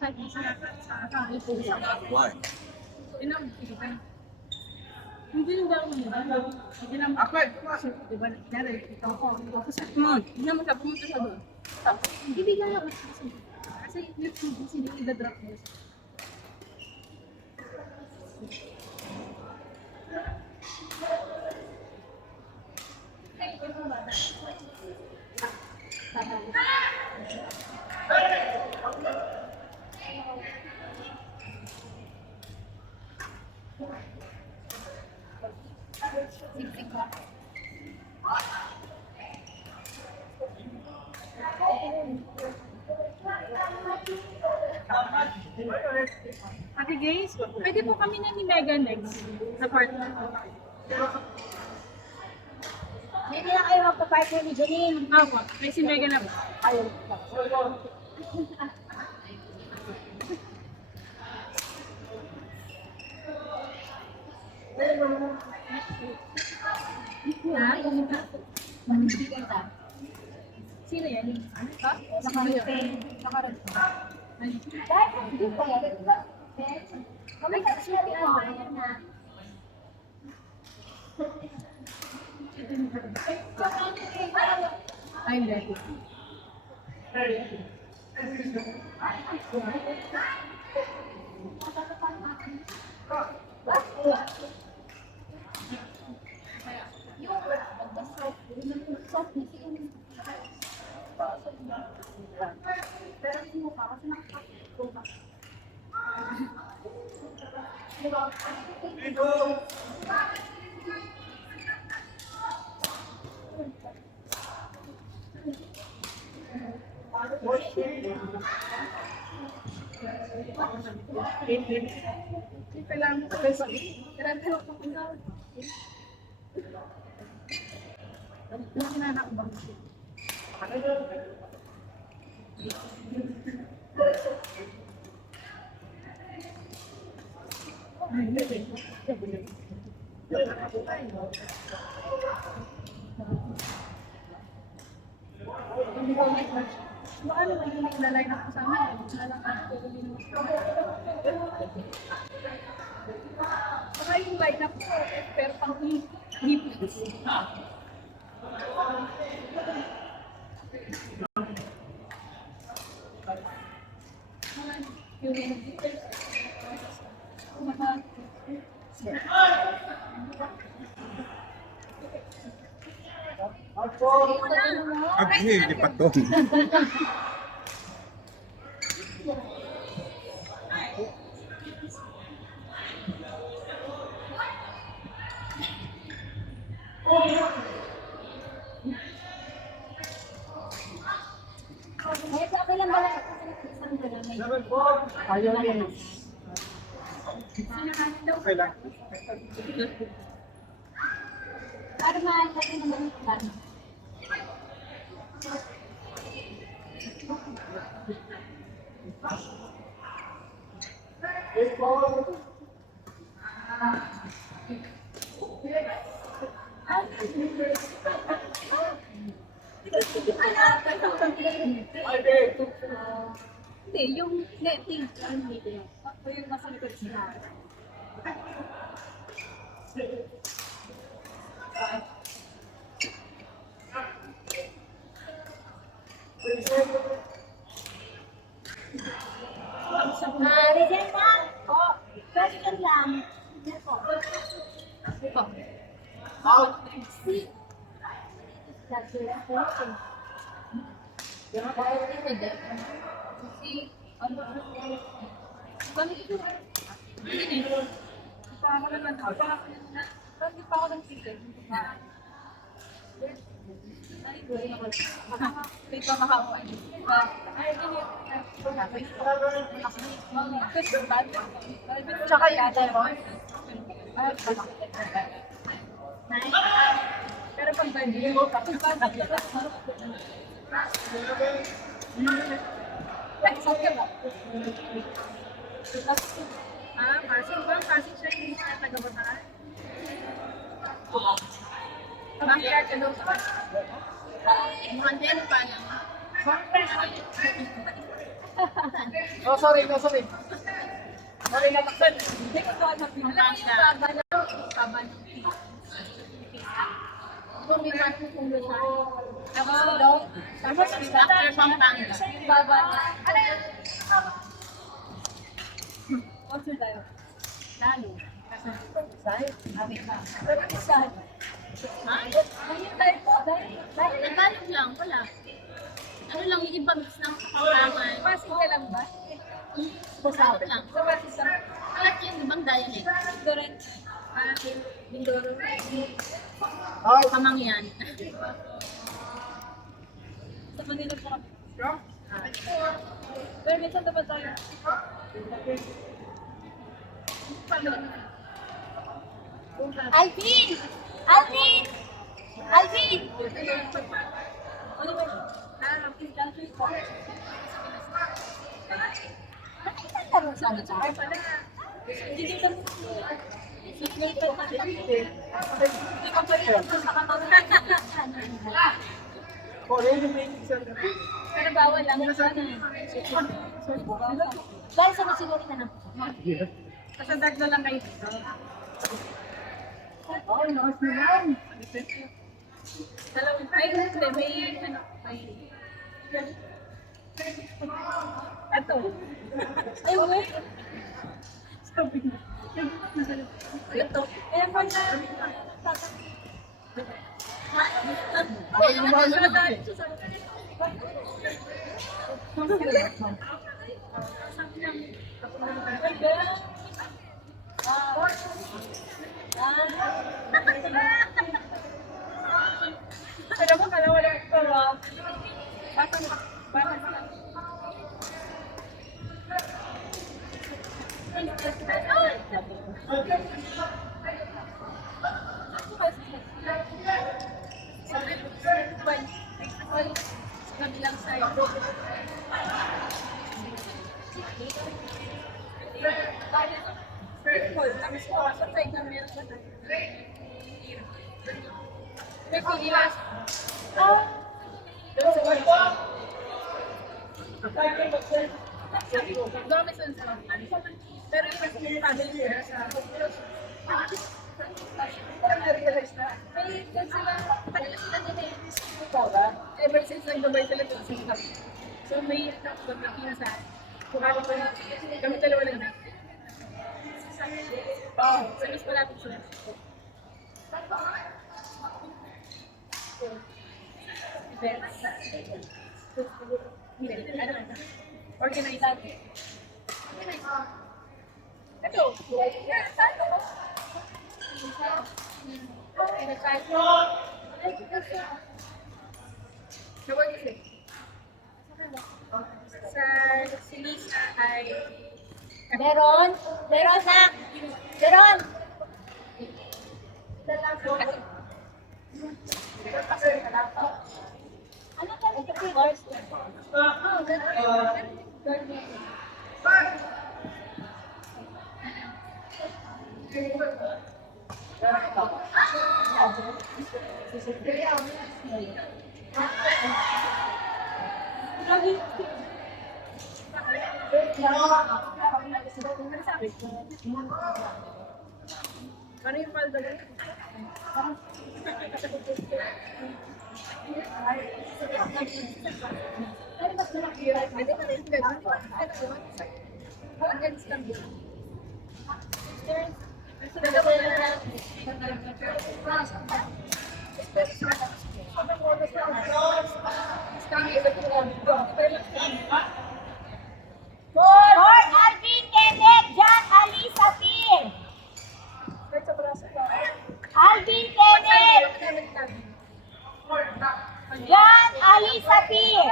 Why? Hindi yung daw mo. Hindi naman. Diba, nangyari, ito ako. Tapos, hindi naman siya pumunta siya doon. Tapos, hindi ka lang. Kasi, hindi i-drop mo. Ate Grace, pwede po kami na ni Mega next sa partner. Hindi na kayo magpa-partner ni Janine. Ako, may si Mega na ba? Ayun. Ha? Sino yan? Ha? Nakaroon. Dahil hindi pa yan. Kami kasi na. I'm ready. Kailangan ko ba? Kailangan ko pupunta. Laki na anak ba? Baka naman yung naglalay na ko sa amin. Baka yung line up ko, pero pang hipis. Hindi pa to. Okay lang ba? Ayaw niya. Okay lang. Para makakita naman yung plan. Hindi, yung netting. Ako yung nasa likod siya. Regina, question lang. Si that's your question. Bakit pa ako ng ticket? May pamakawan. Tsaka yata mo. Pero pag birthday mo, kapag birthday mo, nag-isot ka ba? Passing ba? Passing siya yung mga taga-bataan? Bakit ka daw pa? Mga din pa naman. Oh, sorry, no, sorry. Sorry na taksan. Alam mo yung baba ng bumiman ko kung doon siya. Tapos daw, tapos after Pampanga. Baba na. Ano yun? What's your tayo? Lalo. Saan? Abi ka. Saan? Ha? Ayun tayo po. Tagalog lang, wala. Ano lang yung iba mix ng Kapampangan. Pasig ka lang ba? Tagalog lang. Sa Pasig ka? Alat yung ibang dialect. Doon. Mindoro. Kamangyan. Sa Manila po kami. Pero minsan dapat tayo. Alvin! Alvin! Alvin! Nakita ka rin sa ano? Pero bawal lang. Dahil sa nasiguro na lang. Kasadag na lang kayo. Oh, nakas naman. Alam mo, ay, hindi, may, ano, may, ito. Ay, wait. Sabi niya. Ito. Kaya pa na. Ay, ano, Pero mo kala wala pero baka kabilang side. Tapos ko sa side na meron ba tayo? May pililas. Dami sa sa. Pero yung mas paddle sila sa may sila tagal sila din eh. Ever since nag-Dubai sila dito sa kami. So may pagkakina sa kami dalawa lang na. Sa mas malapit sila. Organize. Ito. Sa Sinisa ay Meron? Meron na? Meron? Ano ka rin kasi? Ano yung palda mo? Lord Alvin, Kenneth, John, Ali, Safir. Alvin, Kenneth, John, Ali, Safir.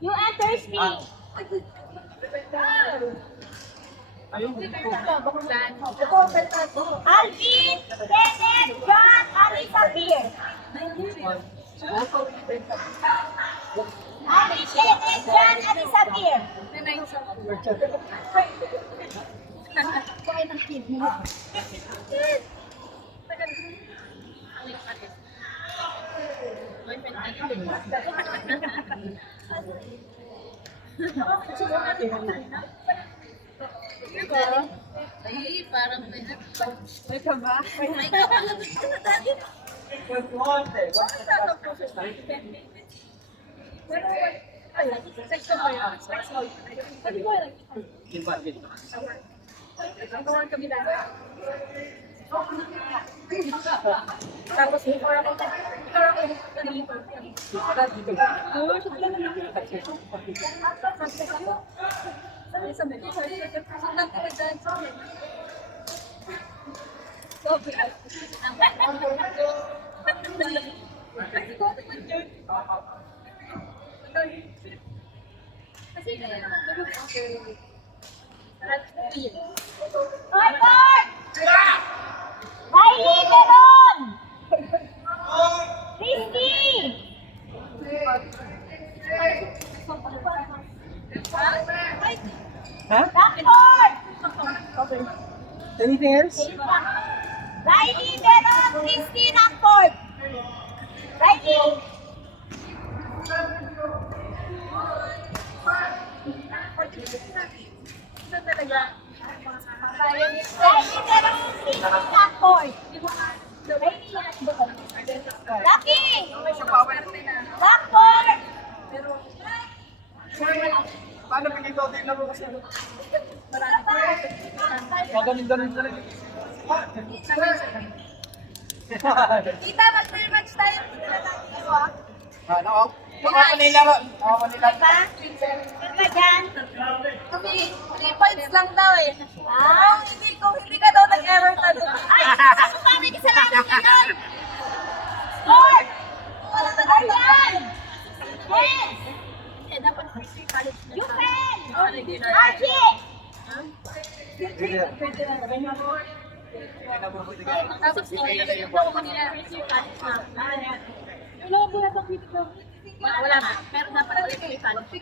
You enter speak. Alvin, Kenneth, John, Ali, Safir. Alvin, Kenneth, John, Ali, Safir. Kumain ng kid mo. Tagal. Ang ate. Boyfriend Diba? Ay, parang may ka ba? May ka ba? Tapos before ako Hoy, Bart! Riley, meron! Christy! Huh? Rockford! Anything else? Riley, meron! Christy, Rockford! Riley! Riley, meron! Christy, Rockford! Lucky! Rockford! Paano pinito? Tingnan mo kasi. Magaling-galing talaga. Tita, mag-match tayo. Ako ko nilaro. Ako ko nilaro. Diba? Diba dyan? 3 points lang daw eh. Ah, Hindi ka daw nag-error na doon. ay! Ako pa may kasalanan ngayon! Score! Ayan! Yes! Eh, dapat college na. Yupel! Archie! Tapos yung daw kanila college na. Wala mo na pang video. Wala na. Pero dapat ulit yung college.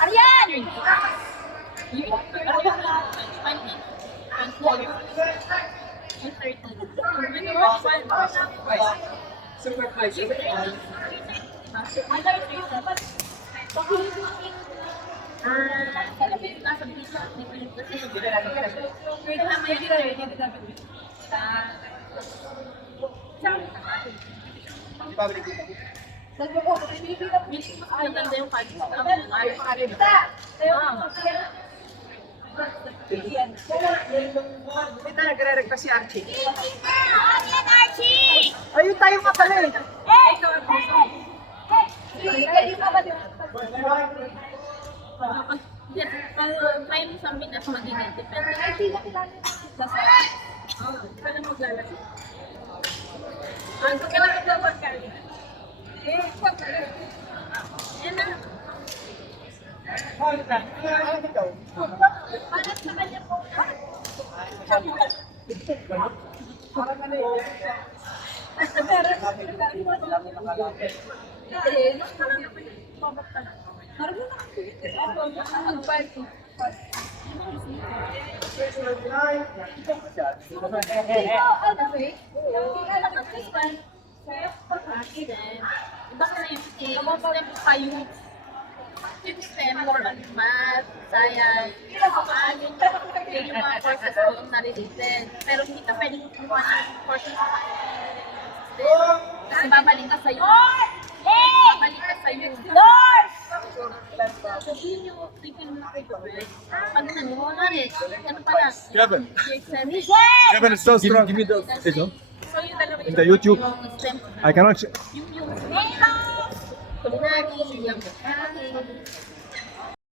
Ayan! Yupel! Ayan! Supervisor. Di ba balik dito? Maganda yung college. May nagre-request si Archie. Ayan, Archie! Ayun tayo nga pala eh. Hey! Hey! Try mo sa Minas magiging depende. Kaya maglalaki. Ang kailangan dapat ka. Yan na. Para sa kanya po. Iba kasi yung STEM pa yung STEM more on math, science, yung mga courses ko na related. Pero hindi ka pwedeng kumuha ng courses sa kasi babalik ka sa'yo. Hey! Babalik ka sa'yo. Doors! So, yun yung thinking mo request. Pag nangyari, ano pala? Kevin. Grade 7. Michelle! Kevin is so strong. Give me the video. So, yung dalawa In the YouTube. yung STEM. I cannot. Yung Hello! culinary, yung